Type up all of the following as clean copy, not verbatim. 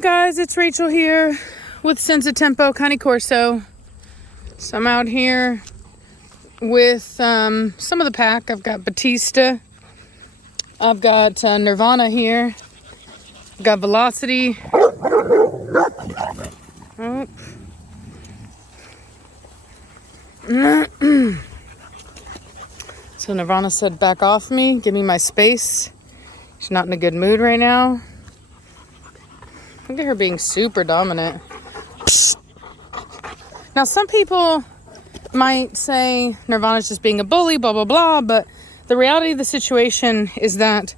you guys, it's Rachel here with Senza Tempo Cane Corso. So I'm out here with some of the pack. I've got Batista, I've got Nirvana here, I've got Velocity. Oh. So Nirvana said back off me, give me my space. She's not in a good mood right now. Look at her being super dominant. Now, some people might say Nirvana's just being a bully, blah, blah, blah. But the reality of the situation is that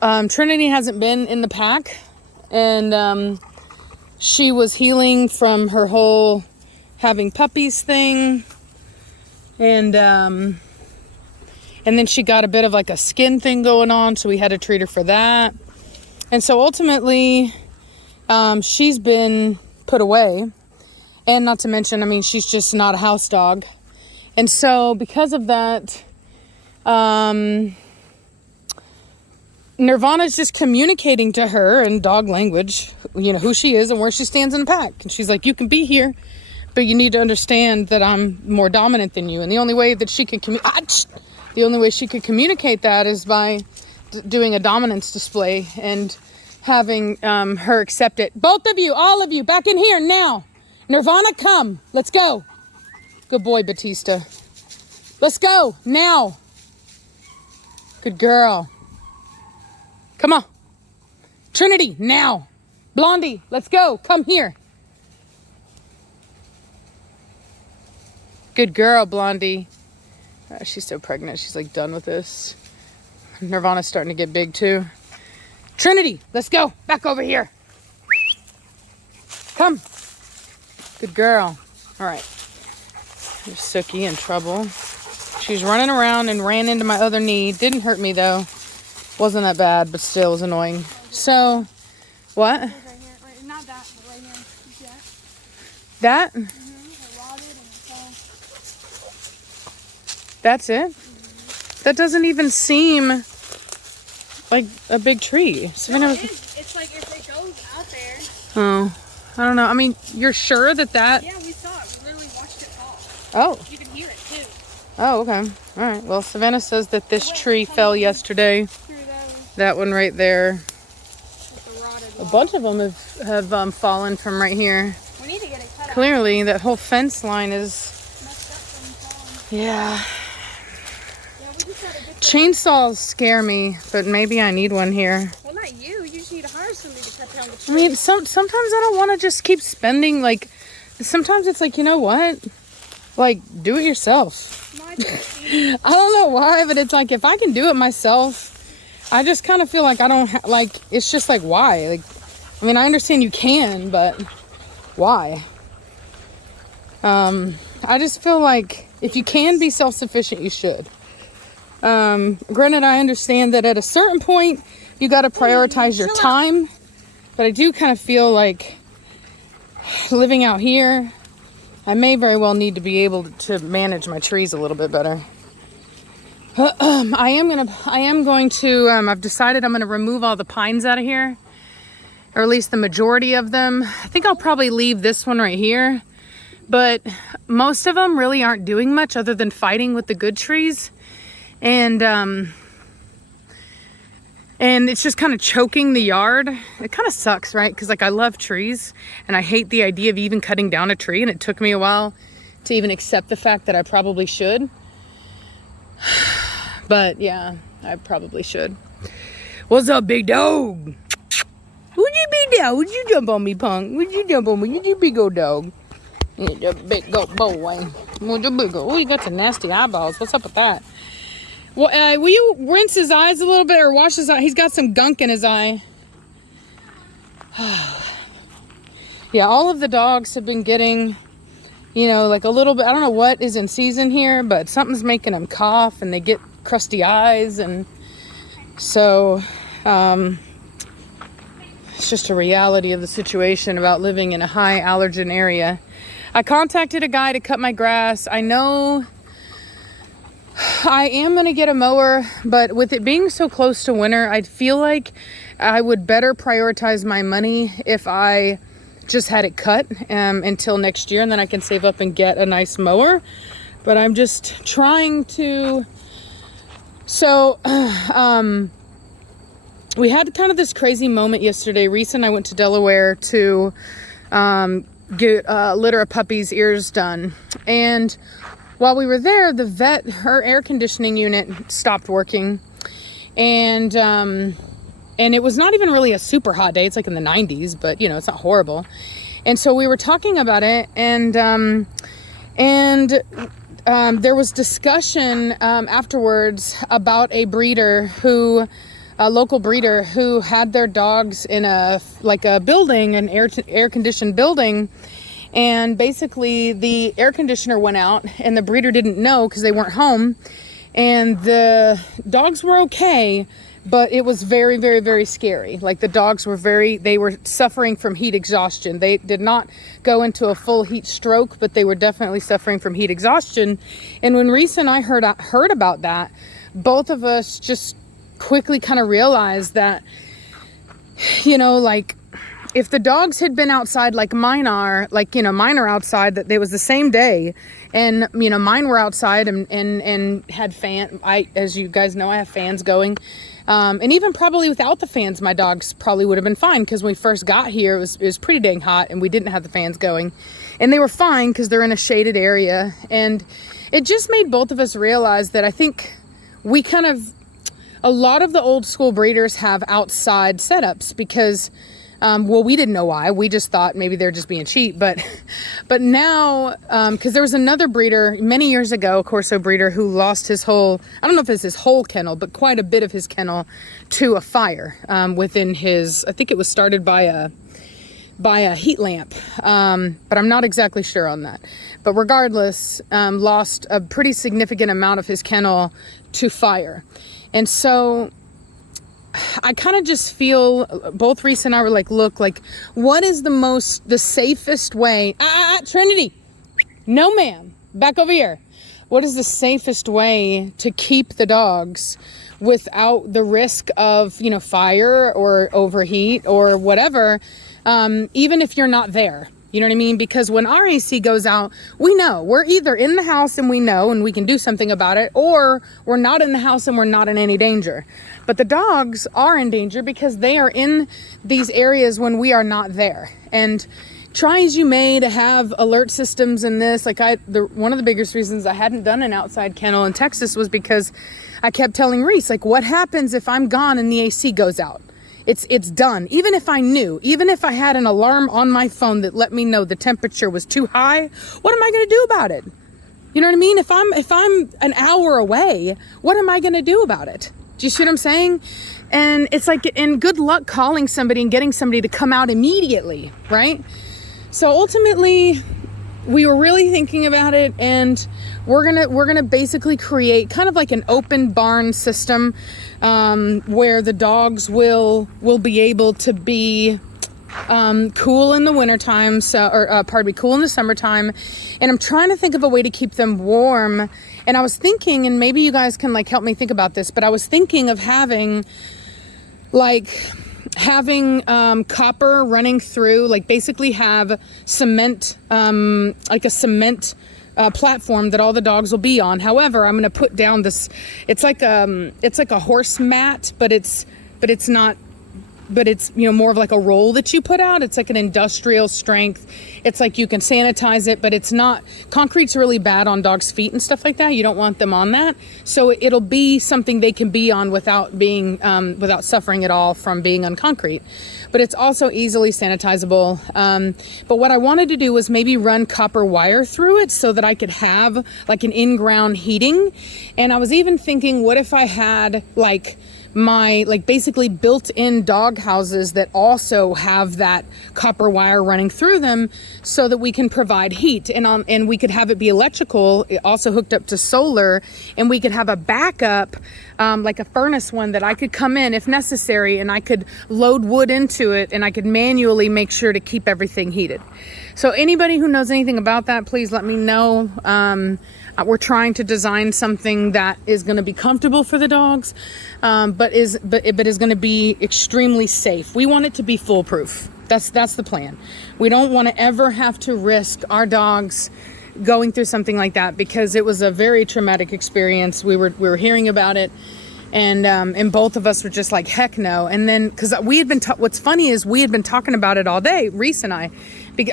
Trinity hasn't been in the pack. And she was healing from her whole having puppies thing. And then she got a bit of like a skin thing going on. So we had to treat her for that. And so ultimately, she's been put away. And not to mention, I mean, she's just not a house dog. And so because of that, Nirvana's just communicating to her in dog language, you know, who she is and where she stands in the pack. And she's like, you can be here, but you need to understand that I'm more dominant than you. And the only way that she can communicate that is by doing a dominance display and having her accept it. Both of you, all of you, back in here now. Nirvana, come. Let's go. Good boy, Batista. Let's go now. Good girl. Come on. Trinity, now. Blondie, let's go. Come here. Good girl, Blondie. Oh, she's so pregnant. She's like done with this. Nirvana's starting to get big too. Trinity, let's go. Back over here. Come. Good girl. All right. There's Sookie in trouble. She's running around and ran into my other knee. Didn't hurt me though. Wasn't that bad, but still was annoying. So, what? Right here. Right, not that, but right here. That? It rotted and it fell. That's it? That doesn't even seem like a big tree. No, it is. It's like if it goes out there. Oh, I don't know. I mean, you're sure that? Yeah, we saw it. We literally watched it fall. Oh. You can hear it too. Oh, okay. All right. Well, Savannah says that this tree fell yesterday. That one right there. A bunch of them have fallen from right here. We need to get it cut out. Clearly, that whole fence line is... Messed up from falling. Yeah. Yeah, we just gotta get Chainsaws scare me, but maybe I need one here. Well, not you. You just need to hire somebody to cut down the tree. I mean, sometimes I don't want to just keep spending, like... Sometimes it's like, you know what? Like, do it yourself. No, I don't know why, but it's like, if I can do it myself... I just kind of feel like I don't like, it's just like, why? Like, I mean, I understand you can, but why? I just feel like if you can be self-sufficient, you should. Granted, I understand that at a certain point, you got to prioritize your time, but I do kind of feel like living out here, I may very well need to be able to manage my trees a little bit better. I've decided I'm going to remove all the pines out of here, or at least the majority of them. I think I'll probably leave this one right here, but most of them really aren't doing much other than fighting with the good trees. And it's just kind of choking the yard. It kind of sucks, right? Because like I love trees and I hate the idea of even cutting down a tree. And it took me a while to even accept the fact that I probably should. But yeah, I probably should. What's up, big dog? Would you be down? Would you jump on me, punk? Would you jump on me? You big old dog. You big old boy. Would you big old? Oh, you got some nasty eyeballs. What's up with that? Well, will you rinse his eyes a little bit or wash his eye? He's got some gunk in his eye. Yeah, all of the dogs have been getting, you know, like a little bit, I don't know what is in season here, but something's making them cough and they get crusty eyes. And so it's just a reality of the situation about living in a high allergen area. I contacted a guy to cut my grass. I know I am going to get a mower, but with it being so close to winter, I feel like I would better prioritize my money if I just had it cut until next year, and then I can save up and get a nice mower. But I'm just trying to. So we had kind of this crazy moment yesterday. Reese and I went to Delaware to get a litter of puppies' ears done, and while we were there, the vet, her air conditioning unit stopped working, and it was not even really a super hot day. It's like in the 90s, but you know, it's not horrible. And so we were talking about it, and there was discussion afterwards about a local breeder who had their dogs in a building, an air conditioned building. And basically the air conditioner went out and the breeder didn't know because they weren't home, and the dogs were okay, but it was very, very, very scary. Like the dogs were they were suffering from heat exhaustion. They did not go into a full heat stroke, but they were definitely suffering from heat exhaustion. And when Reese and I heard about that, both of us just quickly kind of realized that, you know, like, if the dogs had been outside like mine are, like, you know, mine are outside, that it was the same day, and, you know, mine were outside and had as you guys know, I have fans going. And even probably without the fans, my dogs probably would have been fine, because when we first got here, it was pretty dang hot and we didn't have the fans going. And they were fine because they're in a shaded area. And it just made both of us realize that I think a lot of the old school breeders have outside setups because, we didn't know why. We just thought maybe they're just being cheap. But now, because there was another breeder many years ago, a Corso breeder, who lost his whole, I don't know if it's his whole kennel, but quite a bit of his kennel to a fire within his, I think it was started by a heat lamp. But I'm not exactly sure on that. But regardless, lost a pretty significant amount of his kennel to fire. And so I kind of just feel, both Reese and I were like, look, like, what is the safest way? Trinity, no ma'am, back over here. What is the safest way to keep the dogs without the risk of, you know, fire or overheat or whatever, even if you're not there? You know what I mean? Because when our AC goes out, we know we're either in the house and we know and we can do something about it, or we're not in the house and we're not in any danger. But the dogs are in danger because they are in these areas when we are not there. And try as you may to have alert systems in this, like one of the biggest reasons I hadn't done an outside kennel in Texas was because I kept telling Reese, like, what happens if I'm gone and the AC goes out? It's done. Even if I knew, even if I had an alarm on my phone that let me know the temperature was too high, what am I going to do about it? You know what I mean? If I'm an hour away, what am I going to do about it? Do you see what I'm saying? And it's like, and good luck calling somebody and getting somebody to come out immediately, right? So ultimately, we were really thinking about it, and we're gonna basically create kind of like an open barn system, where the dogs will be able to be cool in the wintertime, cool in the summertime. And I'm trying to think of a way to keep them warm. And I was thinking, and maybe you guys can like help me think about this, but I was thinking of having copper running through, like basically have cement, like a cement platform that all the dogs will be on. However, I'm going to put down this, it's like a horse mat, but it's not, but it's, you know, more of like a roll that you put out. It's like an industrial strength. It's like you can sanitize it, but it's not, concrete's really bad on dogs' feet and stuff like that. You don't want them on that. So it'll be something they can be on without being, without suffering at all from being on concrete. But it's also easily sanitizable. But what I wanted to do was maybe run copper wire through it so that I could have like an in-ground heating. And I was even thinking, what if I had basically built-in dog houses that also have that copper wire running through them so that we can provide heat, and we could have it be electrical, also hooked up to solar, and we could have a backup, like a furnace one that I could come in if necessary, and I could load wood into it, and I could manually make sure to keep everything heated. So anybody who knows anything about that, please let me know. We're trying to design something that is going to be comfortable for the dogs, but but is going to be extremely safe. We want it to be foolproof. That's the plan. We don't want to ever have to risk our dogs going through something like that, because it was a very traumatic experience. We were hearing about it, and both of us were just like, heck no. And then, because we had been what's funny is we had been talking about it all day, Reese and I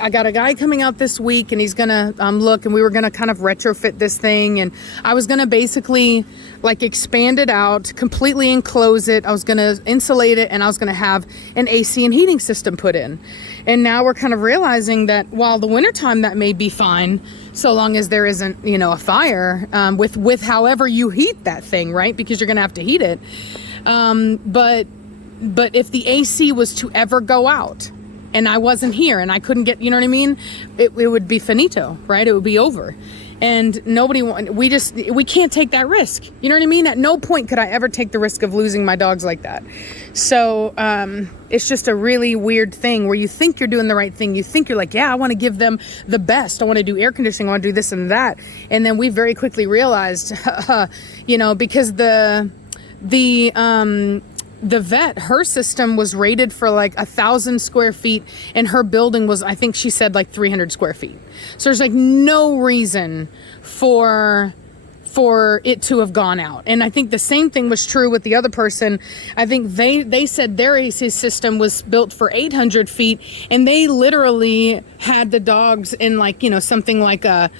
got a guy coming out this week, and he's gonna look, and we were gonna kind of retrofit this thing, and I was gonna basically like expand it out, completely enclose it. I was gonna insulate it, and I was gonna have an AC and heating system put in. And now we're kind of realizing that while the wintertime that may be fine, so long as there isn't, a fire with however you heat that thing, right? Because you're gonna have to heat it. But if the AC was to ever go out, and I wasn't here, and I couldn't get, you know what I mean? It would be finito, right? It would be over. And we can't take that risk. You know what I mean? At no point could I ever take the risk of losing my dogs like that. So it's just a really weird thing where you think you're doing the right thing. You think you're like, yeah, I want to give them the best. I want to do air conditioning. I want to do this and that. And then we very quickly realized, because the vet, her system was rated for like 1,000 square feet, and her building was, I think she said, like 300 square feet. So there's like no reason for it to have gone out. And I think the same thing was true with the other person. I think they said their AC system was built for 800 feet, and they literally had the dogs in like, something like a,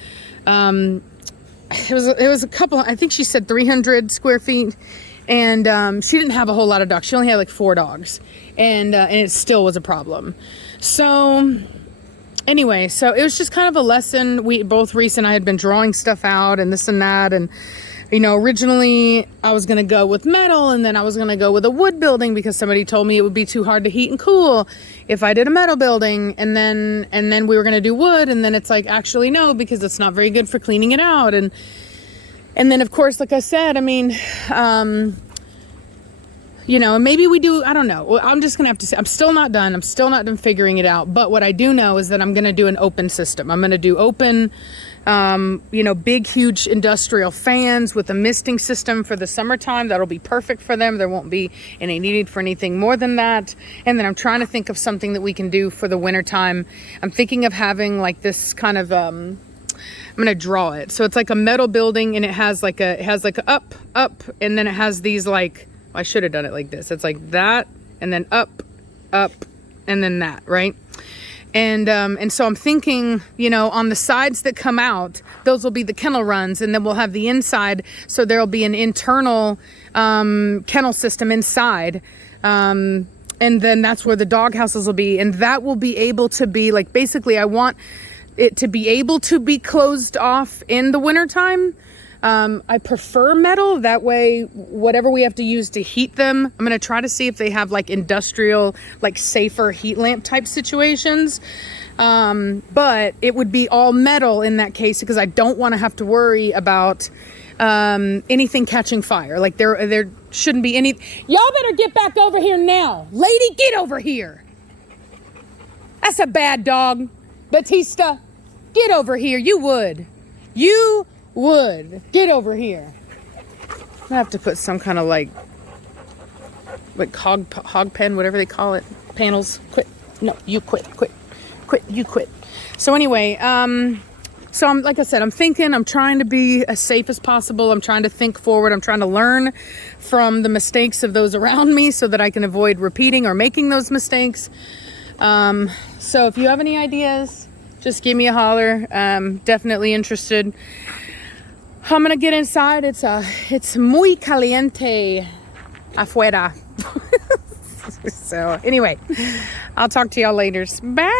it was a couple, I think she said 300 square feet. And she didn't have a whole lot of dogs. She only had like 4 dogs, and it still was a problem. So anyway, so it was just kind of a lesson. Reese and I had been drawing stuff out and this and that, and originally I was gonna go with metal, and then I was gonna go with a wood building because somebody told me it would be too hard to heat and cool if I did a metal building, and then we were gonna do wood, and then it's like, actually no, because it's not very good for cleaning it out. And then, of course, like I said, I mean, maybe we do, I don't know. Well, I'm just going to have to say, I'm still not done figuring it out. But what I do know is that I'm going to do an open system. I'm going to do open, big, huge industrial fans with a misting system for the summertime. That'll be perfect for them. There won't be any need for anything more than that. And then I'm trying to think of something that we can do for the wintertime. I'm thinking of having like this kind of, I'm going to draw it. So it's like a metal building, and it has like a up, and then it has these like, I should have done it like this. It's like that, and then up, and then that, right? And so I'm thinking, on the sides that come out, those will be the kennel runs, and then we'll have the inside. So there'll be an internal kennel system inside. And then that's where the dog houses will be. And that will be able to be like, basically I want it to be able to be closed off in the wintertime. I prefer metal. That way, whatever we have to use to heat them, I'm going to try to see if they have like industrial, like safer heat lamp type situations. But it would be all metal in that case, because I don't want to have to worry about anything catching fire. Like there shouldn't be any. Y'all better get back over here now. Lady, get over here. That's a bad dog. Batista, get over here. You would. Get over here. I have to put some kind of like hog pen, whatever they call it, panels. Quit. No, you quit. You quit. So anyway, so I'm, like I said, I'm trying to be as safe as possible. I'm trying to think forward. I'm trying to learn from the mistakes of those around me so that I can avoid repeating or making those mistakes. So if you have any ideas, just give me a holler. Definitely interested. I'm gonna get inside. It's muy caliente afuera. So anyway, I'll talk to y'all later. Bye.